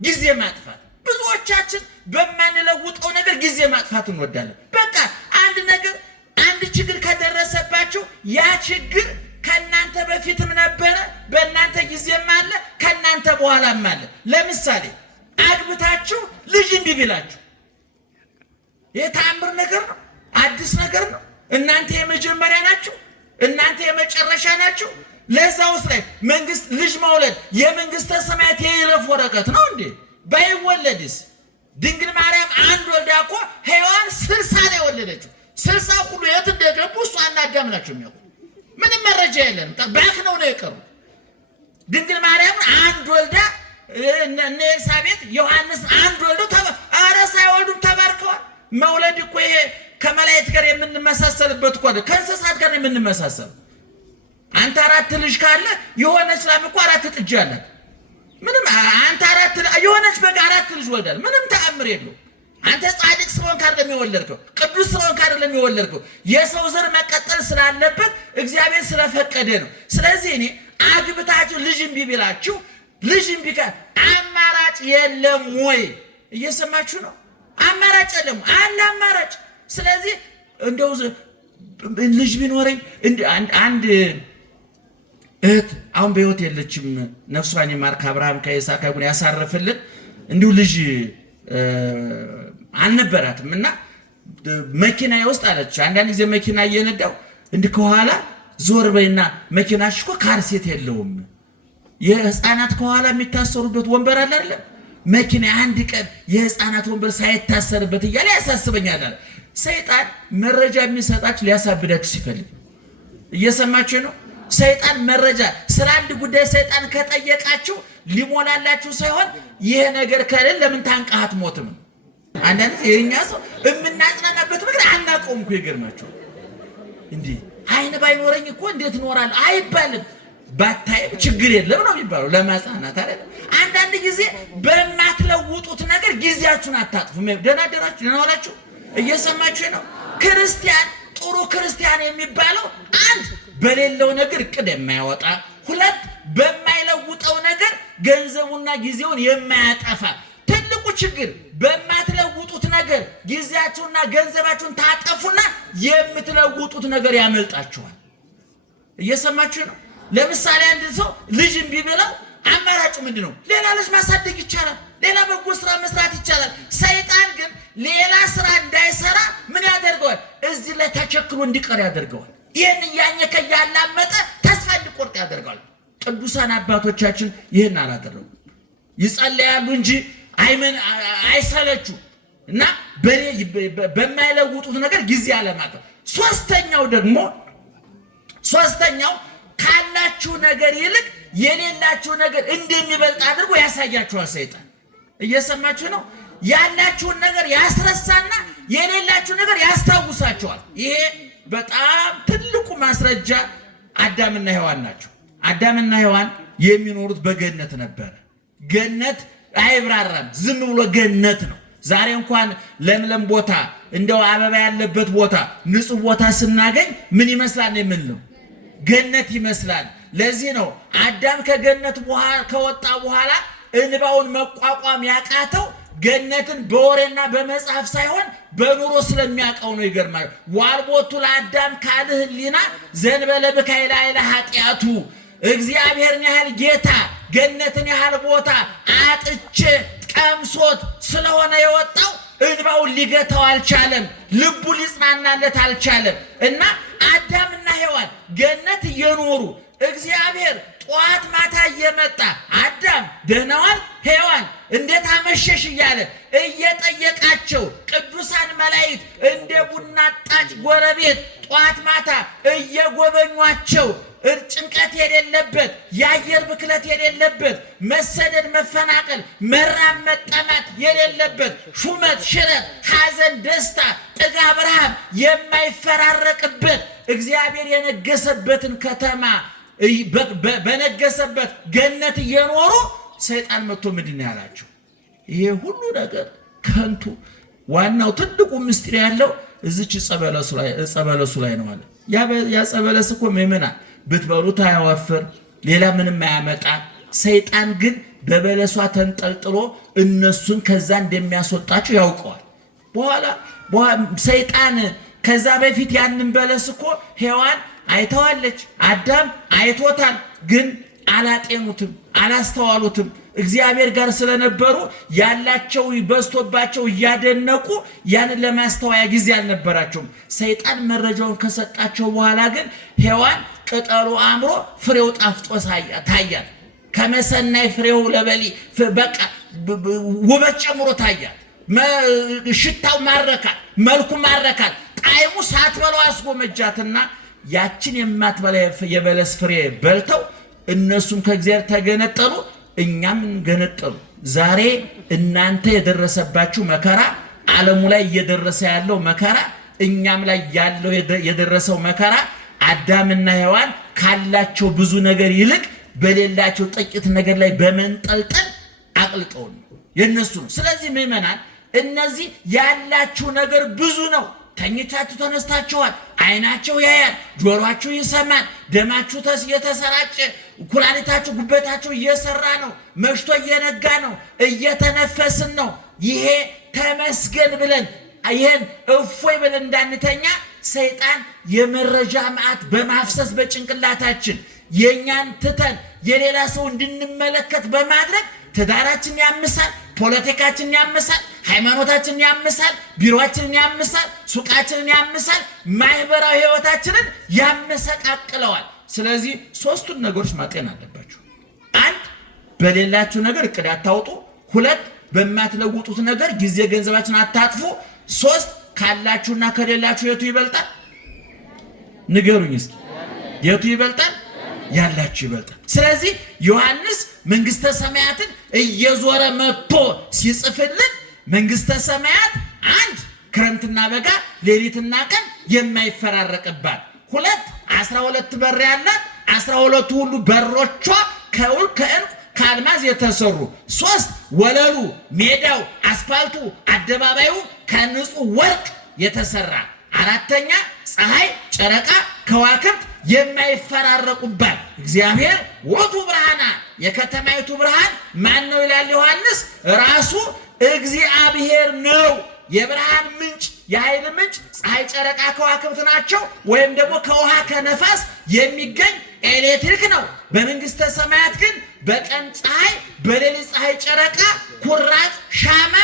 ጊዜ ማጥፋት። ብዙዎቻችን በማንለውጠው ነገር ጊዜ ማጥፋት እንወዳለን። በቃ አንድ ችግር ከደረሰባችሁ ያ ችግር ከናንተ በፊትም ነበረ፣ በእናንተ ጊዜም አለ፣ ከናንተ በኋላም አለ። ለምሳሌ አግብታችሁ ልጅ እንቢ ቢላችሁ የተአምር ነገር ነው፣ አዲስ ነገር ነው። እናንተ የመጀመሪያ ናችሁ፣ እናንተ የመጨረሻ ናችሁ። ለዛውስ ላይ መንግስት ልጅ መውለድ የመንግስተ ሰማያት የይለፍ ወረቀት ነው እንዴ? ባይወለድስ? ድንግል ማርያም አንድ ወልዳ እኮ ሔዋን 60 ነው የወለደችው። 60 ሁሉ የት እንደገቡ እሷና አዳም ናቸው የሚያውቁ። ምንም መረጃ የለም። ባክነው ነው የቀሩ። ድንግል ማርያም አንድ ወልዳ እነ ኤልሳቤጥ ዮሐንስ አንድ ወልደው ሳይወልዱም ተባርከዋል። መውለድ እኮ ይሄ ከመላእክት ጋር የምንመሳሰልበት እኮ ነው። ከእንስሳት ጋር የምንመሳሰል። አንተ 4 ልጅ ካለ የሆነች ላም እኮ 4 ጥጃ አላት። ምንም አንተ የሆነች በግ 4 ልጅ ወልዳል። ምንም ተአምር የለው። አንተ ጻድቅ ስለሆንክ አይደለም የወለድከው፣ ቅዱስ ስለሆንክ አይደለም የወለድከው። የሰው ዘር መቀጠል ስላለበት እግዚአብሔር ስለፈቀደ ነው። ስለዚህ እኔ አግብታችሁ ልጅ እምቢ ቢላችሁ ልጅ እምቢ አማራጭ የለም ወይ? እየሰማችሁ ነው? አማራጭ የለም አለ አማራጭ። ስለዚህ እንደው ልጅ ቢኖረኝ አንድ እህት አሁን በህይወት የለችም፣ ነፍሷን ይማር፣ ከአብርሃም ከይስሐቅ ጋር ያሳረፈልን። እንዲሁ ልጅ አልነበራትም እና መኪና ውስጥ አለች። አንዳንድ ጊዜ መኪና እየነዳው እንዲህ ከኋላ ዞር በይና መኪናሽ እኮ ካርሴት የለውም፣ የህፃናት ከኋላ የሚታሰሩበት ወንበር አለ አይደል? መኪና አንድ ቀን የህፃናት ወንበር ሳይታሰርበት እያለ ያሳስበኛል አለ። ሰይጣን መረጃ የሚሰጣችሁ ሊያሳብዳችሁ ሲፈልግ። እየሰማችሁ ነው? ሰይጣን መረጃ ስለ አንድ ጉዳይ ሰይጣን ከጠየቃችሁ ሊሞላላችሁ ሳይሆን ይሄ ነገር ከሌለ ለምን ታንቃህ አትሞትም? አንዳንድ የኛ ሰው የምናጽናናበት ምክር አናውቀውም እኮ። ይገርማችሁ እንዴ አይን ባይኖረኝ እኮ እንዴት እኖራለሁ አይባልም። ባታይም ችግር የለም ነው የሚባለው ለማጽናናት አይደል? አንዳንድ ጊዜ በማትለውጡት ነገር ጊዜያችሁን አታጥፉ። ደህና አደራችሁ፣ ደህና ዋላችሁ። እየሰማችሁ ነው? ክርስቲያን ጥሩ ክርስቲያን የሚባለው አንድ በሌለው ነገር እቅድ የማያወጣ፣ ሁለት በማይለውጠው ነገር ገንዘቡና ጊዜውን የማያጠፋ። ትልቁ ችግር በማትለውጡት ነገር ጊዜያችሁና ገንዘባችሁን ታጠፉና የምትለውጡት ነገር ያመልጣችኋል። እየሰማችሁ ነው? ለምሳሌ አንድ ሰው ልጅ እምቢ ቢለው አማራጩ ምንድነው? ሌላ ልጅ ማሳደግ ይቻላል፣ ሌላ በጎ ስራ መስራት ይቻላል። ሰይጣን ግን ሌላ ስራ እንዳይሰራ ምን ያደርገዋል? እዚህ ላይ ተቸክሎ እንዲቀር ያደርገዋል። ይህን እያኘከ ያላመጠ ተስፋ እንዲቆርጥ ያደርገዋል። ቅዱሳን አባቶቻችን ይህን አላደረጉ። ይጸልያሉ እንጂ አይሰለቹ እና በማይለውጡት ነገር ጊዜ አለማጠፍ። ሶስተኛው ካላችሁ ነገር ይልቅ የሌላችሁ ነገር እንደሚበልጥ አድርጎ ያሳያችኋል ሰይጣን። እየሰማችሁ ነው? ያላችሁን ነገር ያስረሳና የሌላችሁ ነገር ያስታውሳችኋል። ይሄ በጣም ትልቁ ማስረጃ አዳምና ሔዋን ናቸው። አዳምና ሔዋን የሚኖሩት በገነት ነበረ። ገነት አይብራራም፣ ዝም ብሎ ገነት ነው። ዛሬ እንኳን ለምለም ቦታ እንደው አበባ ያለበት ቦታ ንጹህ ቦታ ስናገኝ ምን ይመስላል የምንለው? ገነት ይመስላል። ለዚህ ነው አዳም ከገነት ከወጣ በኋላ እንባውን መቋቋም ያቃተው ገነትን በወሬና በመጽሐፍ ሳይሆን በኑሮ ስለሚያውቀው ነው። ይገርማል። ዋልቦቱ ለአዳም ካልህ ህሊና ዘንበለ ብካይላ አይለ ኃጢአቱ። እግዚአብሔርን ያህል ጌታ ገነትን ያህል ቦታ አጥቼ ቀምሶት ስለሆነ የወጣው እንባውን ሊገታው አልቻለም፣ ልቡ ሊጽናናለት አልቻለም። እና አዳምና ሔዋን ገነት እየኖሩ እግዚአብሔር ጠዋት ማታ እየመጣ አዳም ደህና ዋል፣ ሔዋን እንዴት አመሸሽ እያለ እየጠየቃቸው ቅዱሳን መላእክት እንደ ቡና ጣጭ ጎረቤት ጠዋት ማታ እየጎበኟቸው ጭንቀት የሌለበት የአየር ብክለት የሌለበት መሰደድ፣ መፈናቀል፣ መራብ፣ መጠማት የሌለበት ሹመት፣ ሽረት፣ ሐዘን፣ ደስታ፣ ጥጋብ፣ ረሃብ የማይፈራረቅበት እግዚአብሔር የነገሰበትን ከተማ በነገሰበት ገነት እየኖሩ ሰይጣን መጥቶ ምንድን ያላቸው? ይሄ ሁሉ ነገር ከንቱ። ዋናው ትልቁ ምስጢር ያለው እዚች ጸበለሱ ላይ ነው አለ። ያ ጸበለስ እኮ ምእመናን ብትበሉት አያወፍር፣ ሌላ ምንም አያመጣ፣ ሰይጣን ግን በበለሷ ተንጠልጥሎ እነሱን ከዛ እንደሚያስወጣቸው ያውቀዋል። በኋላ ሰይጣን ከዛ በፊት ያንን በለስ እኮ ሔዋን አይተዋለች፣ አዳም አይቶታል። ግን አላጤኑትም፣ አላስተዋሉትም። እግዚአብሔር ጋር ስለነበሩ ያላቸው በዝቶባቸው እያደነቁ ያንን ለማስተዋያ ጊዜ አልነበራቸውም። ሰይጣን መረጃውን ከሰጣቸው በኋላ ግን ሔዋን ቅጠሉ አምሮ ፍሬው ጣፍጦ ታያል። ከመሰናይ ፍሬው ለበሊ በቃ ውበት ጨምሮ ታያል። ሽታው ማረካል፣ መልኩ ማረካል። ጣዕሙ ሳትበላው አስጎመጃትና ያችን የማትበላ የበለስ ፍሬ በልተው እነሱም ከእግዚአብሔር ተገነጠሉ፣ እኛም እንገነጠሉ። ዛሬ እናንተ የደረሰባችሁ መከራ፣ ዓለሙ ላይ እየደረሰ ያለው መከራ፣ እኛም ላይ ያለው የደረሰው መከራ አዳምና ሔዋን ካላቸው ብዙ ነገር ይልቅ በሌላቸው ጥቂት ነገር ላይ በመንጠልጠል አቅልጠውን የነሱ ነው። ስለዚህ ምዕመናን እነዚህ ያላችሁ ነገር ብዙ ነው። ተኝታችሁ ተነስታችኋል። አይናቸው ያያል፣ ጆሮአችሁ ይሰማል፣ ደማችሁ እየተሰራጨ ኩላሊታችሁ ጉበታችሁ እየሰራ ነው። መሽቶ እየነጋ ነው፣ እየተነፈስን ነው። ይሄ ተመስገን ብለን ይሄን እፎይ ብለን እንዳንተኛ ሰይጣን የመረጃ መዓት በማፍሰስ በጭንቅላታችን የኛን ትተን የሌላ ሰው እንድንመለከት በማድረግ ትዳራችን ያምሳል፣ ፖለቲካችን ያምሳል፣ ሃይማኖታችን ያምሳል፣ ቢሮአችንን ያምሳል፣ ሱቃችንን ያምሳል፣ ማህበራዊ ህይወታችንን ያመሰቃቅለዋል። ስለዚህ ሶስቱን ነገሮች ማጤን አለባችሁ። አንድ በሌላችሁ ነገር እቅድ አታውጡ። ሁለት በማትለውጡት ነገር ጊዜ ገንዘባችን አታጥፉ። ሶስት ካላችሁና ከሌላችሁ የቱ ይበልጣል? ንገሩኝ እስኪ። የቱ ይበልጣል? ያላችሁ ይበልጣል። ስለዚህ ዮሐንስ መንግስተ ሰማያትን እየዞረ መጥቶ ሲጽፍልን መንግስተ ሰማያት አንድ ክረምትና በጋ ሌሊትና ቀን የማይፈራረቅባት፣ ሁለት 12 በር ያላት 12ቱ ሁሉ በሮቿ ከዕንቁ ከአልማዝ የተሰሩ፣ ሶስት ወለሉ ሜዳው አስፋልቱ አደባባዩ ከንጹህ ወርቅ የተሰራ፣ አራተኛ ፀሐይ ጨረቃ ከዋክብት የማይፈራረቁባት እግዚአብሔር ወቱ ብርሃና የከተማይቱ ብርሃን ማን ነው ይላል ዮሐንስ? ራሱ እግዚአብሔር ነው። የብርሃን ምንጭ የኃይል ምንጭ ፀሐይ ጨረቃ ከዋክብት ናቸው። ወይም ደግሞ ከውሃ ከነፋስ የሚገኝ ኤሌክትሪክ ነው። በመንግስተ ሰማያት ግን በቀን ፀሐይ በሌሊት ፀሐይ ጨረቃ ኩራዝ ሻማ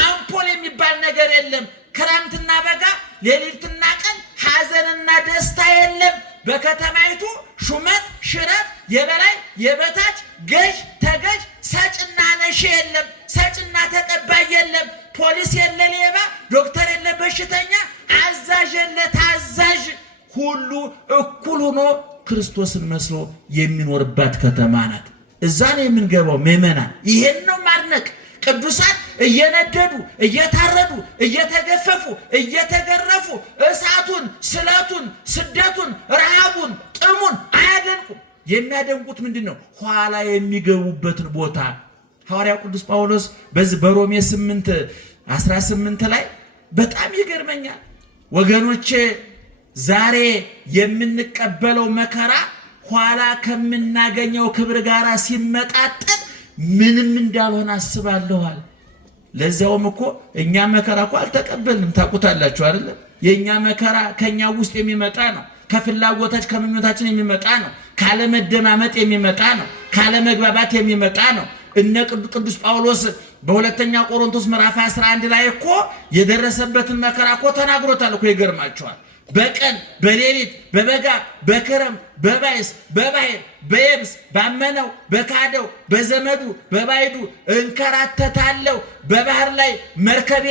አምፖል የሚባል ነገር የለም። ክረምትና በጋ ሌሊትና ቀን ሐዘንና ደስታ የለም። በከተማይቱ ሹመት ሽረት የበላይ የበታች ገዥ ተገዥ ሰጭና ነሺ የለም። ሰጭና ተቀባይ የለም። ፖሊስ የለ ሌባ፣ ዶክተር የለ በሽተኛ፣ አዛዥ የለ ታዛዥ፣ ሁሉ እኩል ሆኖ ክርስቶስን መስሎ የሚኖርባት ከተማ ናት። እዛ ነው የምንገባው ምዕመናን። ይሄን ነው ማድነቅ። ቅዱሳን እየነደዱ እየታረዱ እየተገፈፉ እየተገረፉ እሳቱን ስለቱን ስደቱን ረሃቡን ጥሙን አያደንቁም። የሚያደንቁት ምንድን ነው? ኋላ የሚገቡበትን ቦታ። ሐዋርያው ቅዱስ ጳውሎስ በዚህ በሮሜ 8:18 ላይ በጣም ይገርመኛል። ወገኖቼ ዛሬ የምንቀበለው መከራ ኋላ ከምናገኘው ክብር ጋር ሲመጣጠን ምንም እንዳልሆነ አስባለኋል። ለዛውም እኮ እኛ መከራ እኮ አልተቀበልንም። ታውቁታላችሁ አይደለም? የኛ መከራ ከኛ ውስጥ የሚመጣ ነው። ከፍላጎታችን ከምኞታችን የሚመጣ ነው። ካለመደማመጥ የሚመጣ ነው። ካለመግባባት የሚመጣ ነው። እነ ቅዱስ ጳውሎስ በሁለተኛ ቆሮንቶስ ምዕራፍ 11 ላይ እኮ የደረሰበትን መከራ እኮ ተናግሮታል እኮ። ይገርማቸዋል። በቀን በሌሊት በበጋ በክረምት በባይስ በባህር በየብስ ባመነው በካደው በዘመዱ በባይዱ እንከራተታለሁ። በባህር ላይ መርከቤ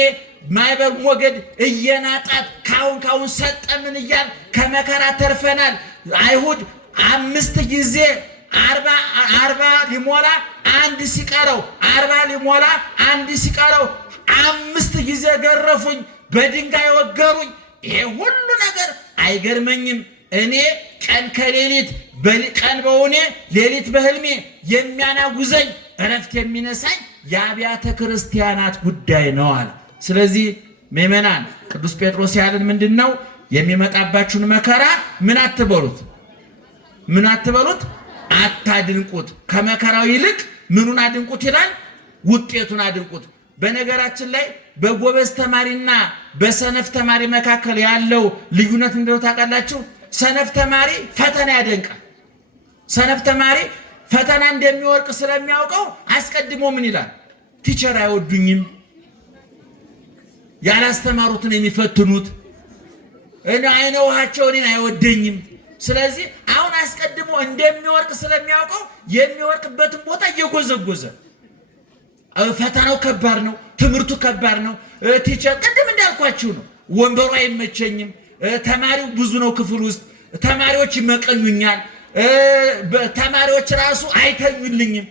ማዕበል ሞገድ እየናጣት ካሁን ሰጠምን እያል ከመከራ ተርፈናል። አይሁድ 5 ጊዜ 40 ሊሞላ አንድ ሲቀረው 40 ሊሞላ አንድ ሲቀረው 5 ጊዜ ገረፉኝ፣ በድንጋይ ወገሩኝ። ይሄ ሁሉ ነገር አይገርመኝም። እኔ ቀን ከሌሊት ቀን በውኔ ሌሊት በህልሜ የሚያናጉዘኝ እረፍት የሚነሳኝ የአብያተ ክርስቲያናት ጉዳይ ነው አለ። ስለዚህ ምዕመናን ቅዱስ ጴጥሮስ ያለን ምንድን ነው? የሚመጣባችሁን መከራ ምን አትበሉት አታድንቁት። ከመከራው ይልቅ ምኑን አድንቁት ይላል? ውጤቱን አድንቁት። በነገራችን ላይ በጎበዝ ተማሪና በሰነፍ ተማሪ መካከል ያለው ልዩነት እንደው ታውቃላችሁ? ሰነፍ ተማሪ ፈተና ያደንቃል። ሰነፍ ተማሪ ፈተና እንደሚወርቅ ስለሚያውቀው አስቀድሞ ምን ይላል? ቲቸር አይወዱኝም፣ ያላስተማሩትን የሚፈትኑት እና አይነ ውሃቸው እኔን አይወደኝም። ስለዚህ አሁን አስቀድሞ እንደሚወርቅ ስለሚያውቀው የሚወርቅበትን ቦታ እየጎዘጎዘ ፈተናው ከባድ ነው፣ ትምህርቱ ከባድ ነው። ቲቸር ቅድም እንዳልኳችሁ ነው፣ ወንበሩ አይመቸኝም፣ ተማሪው ብዙ ነው ክፍል ውስጥ፣ ተማሪዎች ይመቀኙኛል፣ ተማሪዎች ራሱ አይተኙልኝም።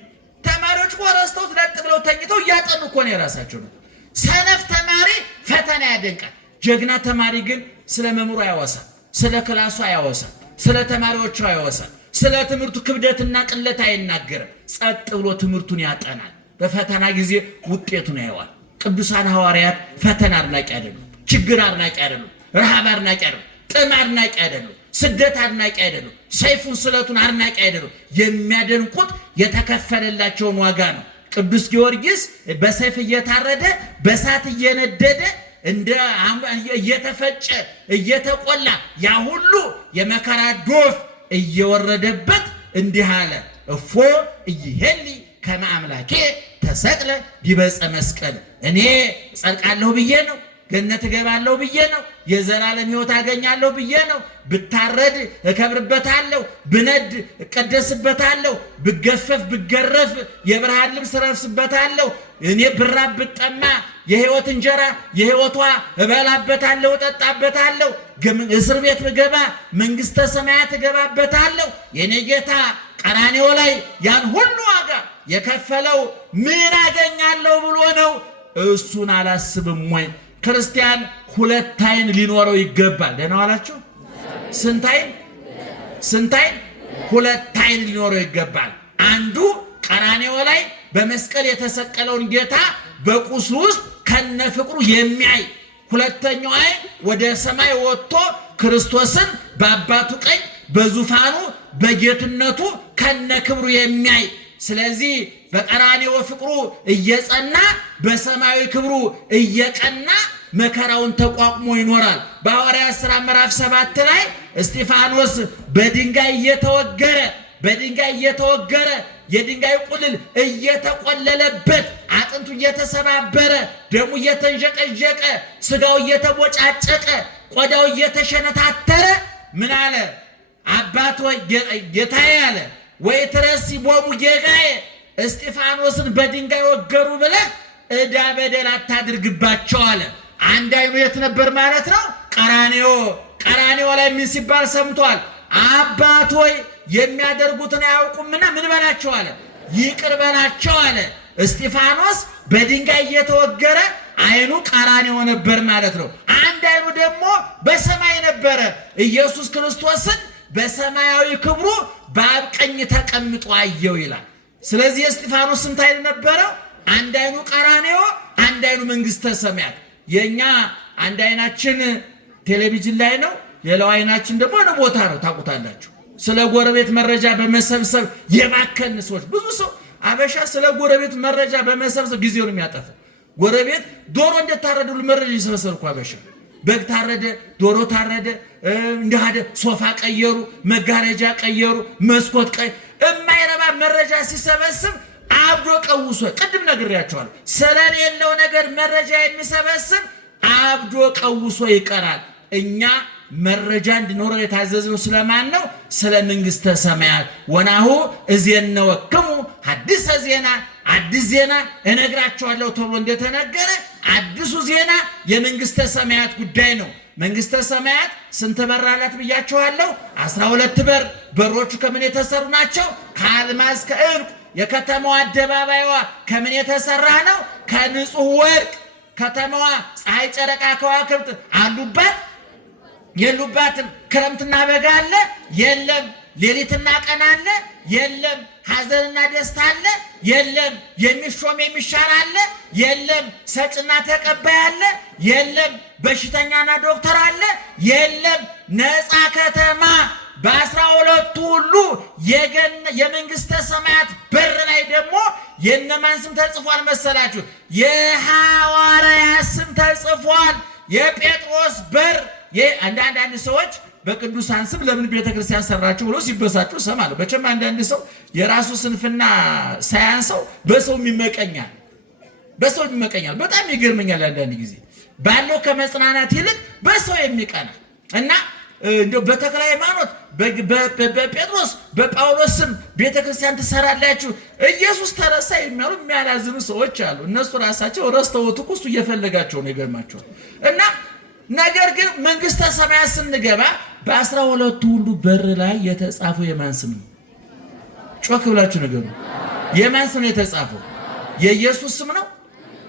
ተማሪዎች ወረስተው ለጥ ብለው ተኝተው እያጠኑ እኮ ነው የራሳቸው ነው። ሰነፍ ተማሪ ፈተና ያደንቃል። ጀግና ተማሪ ግን ስለ መምህሩ አያወሳም፣ ስለ ክላሱ አያወሳም፣ ስለ ተማሪዎቹ አያወሳም፣ ስለ ትምህርቱ ክብደትና ቅለት አይናገርም። ጸጥ ብሎ ትምህርቱን ያጠናል። በፈተና ጊዜ ውጤቱን ያየዋል። ቅዱሳን ሐዋርያት ፈተና አድናቂ አይደሉም፣ ችግር አድናቂ አይደሉም፣ ረሃብ አድናቂ አይደሉም፣ ጥም አድናቂ አይደሉም፣ ስደት አድናቂ አይደሉም፣ ሰይፉን ስለቱን አድናቂ አይደሉም። የሚያደንቁት የተከፈለላቸውን ዋጋ ነው። ቅዱስ ጊዮርጊስ በሰይፍ እየታረደ በእሳት እየነደደ እንደ እየተፈጨ እየተቆላ ያ ሁሉ የመከራ ዶፍ እየወረደበት እንዲህ አለ፣ እፎ እይሄሊ ከመ አምላኬ ተሰቅለ ዲበፀ መስቀል። እኔ ጸድቃለሁ ብዬ ነው፣ ገነት እገባለሁ ብዬ ነው፣ የዘላለም ሕይወት አገኛለሁ ብዬ ነው። ብታረድ እከብርበታለሁ፣ ብነድ እቀደስበታለሁ፣ ብገፈፍ ብገረፍ የብርሃን ልብስ እለብስበታለሁ። እኔ ብራብ ብጠማ የሕይወት እንጀራ የሕይወቷ እበላበታለሁ፣ እጠጣበታለሁ። እስር ቤት ብገባ መንግሥተ ሰማያት እገባበታለሁ። የኔ ጌታ ቀራንዮ ላይ ያን ሁሉ ዋጋ የከፈለው ምን አገኛለሁ ብሎ ነው? እሱን አላስብም ወይ? ክርስቲያን ሁለት ዓይን ሊኖረው ይገባል። ደህና ዋላችሁ? ስንት ዓይን? ስንት ዓይን? ሁለት ዓይን ሊኖረው ይገባል። አንዱ ቀራንዮ ላይ በመስቀል የተሰቀለውን ጌታ በቁስሉ ውስጥ ከነ ፍቅሩ የሚያይ፣ ሁለተኛው ዓይን ወደ ሰማይ ወጥቶ ክርስቶስን በአባቱ ቀኝ በዙፋኑ በጌትነቱ ከነ ክብሩ የሚያይ። ስለዚህ በቀራንዮ ፍቅሩ እየጸና በሰማያዊ ክብሩ እየቀና መከራውን ተቋቁሞ ይኖራል። በሐዋርያት ሥራ ምዕራፍ 7 ላይ እስጢፋኖስ በድንጋይ እየተወገረ የድንጋይ ቁልል እየተቆለለበት አጥንቱ እየተሰባበረ ደሙ እየተንዠቀዠቀ ስጋው እየተቦጫጨቀ ቆዳው እየተሸነታተረ ምን አለ? አባት ወይ ጌታዬ አለ፣ ወይ ትረሲ ቦሙ ጌጋዬ፣ እስጢፋኖስን በድንጋይ ወገሩ ብለህ ዕዳ በደል አታድርግባቸው አለ። አንድ ዓይኑ የት ነበር ማለት ነው? ቀራንዮ። ቀራንዮ ላይ ምን ሲባል ሰምቷል? አባት ሆይ የሚያደርጉትን አያውቁምና ምን በላቸው አለ? ይቅር በላቸው አለ። እስጢፋኖስ በድንጋይ እየተወገረ ዓይኑ ቀራንዮ ነበር ማለት ነው። አንድ ዓይኑ ደግሞ በሰማይ ነበረ። ኢየሱስ ክርስቶስን በሰማያዊ ክብሩ በአብ ቀኝ ተቀምጦ አየው ይላል። ስለዚህ እስጢፋኖስ ስንት ዓይን ነበረው? አንድ ዓይኑ ቀራንዮ፣ አንድ ዓይኑ መንግሥተ ሰማያት። የኛ አንድ ዓይናችን ቴሌቪዥን ላይ ነው፣ ሌላው ዓይናችን ደግሞ ነው ቦታ ነው። ታውቁታላችሁ። ስለ ጎረቤት መረጃ በመሰብሰብ የባከን ሰዎች ብዙ ሰው አበሻ ስለ ጎረቤት መረጃ በመሰብሰብ ጊዜውን የሚያጠፋው። ጎረቤት ዶሮ እንደታረደ ሁሉ መረጃ ይሰበሰብ እኮ አበሻ። በግ ታረደ፣ ዶሮ ታረደ፣ እንደሃደ ሶፋ ቀየሩ፣ መጋረጃ ቀየሩ፣ መስኮት የማይረባ መረጃ ሲሰበስብ አብዶ ቀውሶ፣ ቅድም ነግሬያቸዋለሁ። ስለሌለው ነገር መረጃ የሚሰበስብ አብዶ ቀውሶ ይቀራል። እኛ መረጃ እንዲኖረው የታዘዝነው ስለማን ነው? ስለ መንግሥተ ሰማያት። ወናሁ እዜነወክሙ ሐዲሰ ዜና፣ አዲስ ዜና እነግራቸዋለሁ ተብሎ እንደተነገረ አዲሱ ዜና የመንግሥተ ሰማያት ጉዳይ ነው። መንግሥተ ሰማያት ስንት በር አላት ብያቸዋለሁ? 12 በር። በሮቹ ከምን የተሰሩ ናቸው? ከአልማዝ ከዕንቁ። የከተማዋ አደባባይዋ ከምን የተሰራ ነው? ከንጹህ ወርቅ። ከተማዋ ፀሐይ፣ ጨረቃ፣ ከዋክብት አሉባት የሉባትም? ክረምትና በጋ አለ የለም? ሌሊትና ቀን አለ የለም? ሐዘንና ደስታ አለ የለም? የሚሾም የሚሻር አለ የለም? ሰጭና ተቀባይ አለ የለም? በሽተኛና ዶክተር አለ የለም? ነፃ ከተማ በ12ቱ ሁሉ የመንግስተ ሰማያት በር ላይ ደግሞ የነማን ስም ተጽፏል መሰላችሁ? የሐዋርያት ስም ተጽፏል። የጴጥሮስ በር። አንዳንድ ሰዎች በቅዱሳን ስም ለምን ቤተክርስቲያን ሰራችሁ ብሎ ሲበሳጩ ሰማለሁ። በቸም አንዳንድ ሰው የራሱ ስንፍና ሳያንሰው በሰው ይመቀኛል። በጣም ይገርመኛል። አንዳንድ ጊዜ ባለው ከመጽናናት ይልቅ በሰው የሚቀና እና እንደው በተክለ ሃይማኖት በጴጥሮስ በጳውሎስ ስም ቤተክርስቲያን ትሰራላችሁ ኢየሱስ ተረሳ የሚያሉ የሚያላዝኑ ሰዎች አሉ። እነሱ ራሳቸው ረስተውት እኮ እሱ እየፈለጋቸው ነው። ይገርማቸዋል። እና ነገር ግን መንግስተ ሰማያት ስንገባ በ12 ሁሉ በር ላይ የተጻፈው የማን ስም ነው? ጮክ ብላችሁ ነገሩ። የማን ስም ነው የተጻፈው? የኢየሱስ ስም ነው?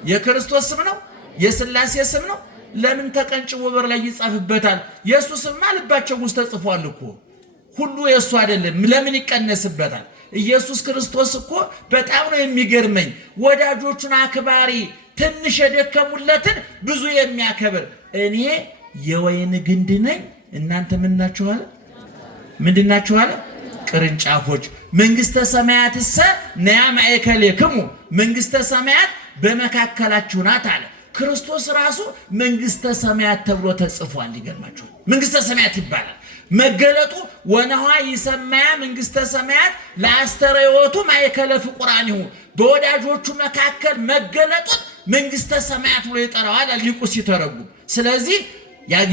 የክርስቶስ ስም ነው? የሥላሴ ስም ነው? ለምን ተቀንጭቦ በር ላይ ይጻፍበታል? ኢየሱስ ስም ልባቸው ውስጥ ተጽፏል እኮ። ሁሉ የሱ አይደለም፣ ለምን ይቀነስበታል? ኢየሱስ ክርስቶስ እኮ በጣም ነው የሚገርመኝ። ወዳጆቹን አክባሪ፣ ትንሽ የደከሙለትን ብዙ የሚያከብር። እኔ የወይን ግንድ ነኝ፣ እናንተ ምን ናችሁ አለ? ምንድን ናችሁ አለ? ቅርንጫፎች። መንግስተ ሰማያትሰ ነያ ማእከሌክሙ፣ መንግስተ ሰማያት በመካከላችሁ ናት አለ። ክርስቶስ ራሱ መንግስተ ሰማያት ተብሎ ተጽፏል። ይገርማችኋል። መንግስተ ሰማያት ይባላል። መገለጡ ወነዋ ይሰማያ መንግስተ ሰማያት ለአስተርእዮቱ ማእከለ ፍቁራኒሁ፣ በወዳጆቹ መካከል መገለጡን መንግስተ ሰማያት ብሎ ይጠራዋል ሊቁ ሲተረጉም። ስለዚህ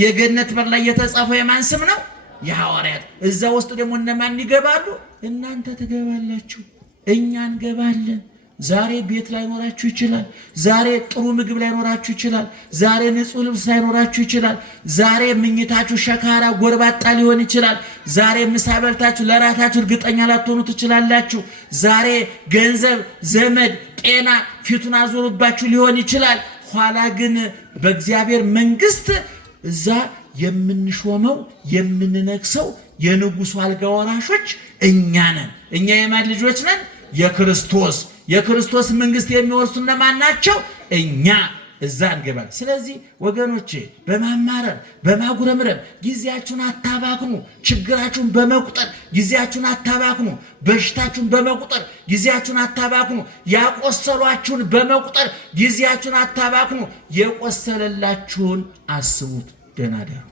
የገነት በር ላይ የተጻፈው የማን ስም ነው? የሐዋርያት። እዛ ውስጥ ደግሞ እነማን ይገባሉ? እናንተ ትገባላችሁ፣ እኛ እንገባለን። ዛሬ ቤት ላይኖራችሁ ይችላል። ዛሬ ጥሩ ምግብ ላይኖራችሁ ይችላል። ዛሬ ንጹህ ልብስ ላይኖራችሁ ይችላል። ዛሬ ምኝታችሁ ሸካራ ጎርባጣ ሊሆን ይችላል። ዛሬ ምሳ በልታችሁ ለራታችሁ እርግጠኛ ላትሆኑ ትችላላችሁ። ዛሬ ገንዘብ፣ ዘመድ፣ ጤና ፊቱን አዞሩባችሁ ሊሆን ይችላል። ኋላ ግን በእግዚአብሔር መንግስት እዛ የምንሾመው የምንነግሰው የንጉሱ አልጋ ወራሾች እኛ ነን። እኛ የማን ልጆች ነን? የክርስቶስ መንግስት የሚወርሱ እነማን ናቸው? እኛ እዛ እንገባለን። ስለዚህ ወገኖቼ በማማረር በማጉረምረም ጊዜያችሁን አታባክኑ። ችግራችሁን በመቁጠር ጊዜያችሁን አታባክኑ። በሽታችሁን በመቁጠር ጊዜያችሁን አታባክኑ። ያቆሰሏችሁን በመቁጠር ጊዜያችሁን አታባክኑ። የቆሰለላችሁን አስቡት። ደህና ደሩ።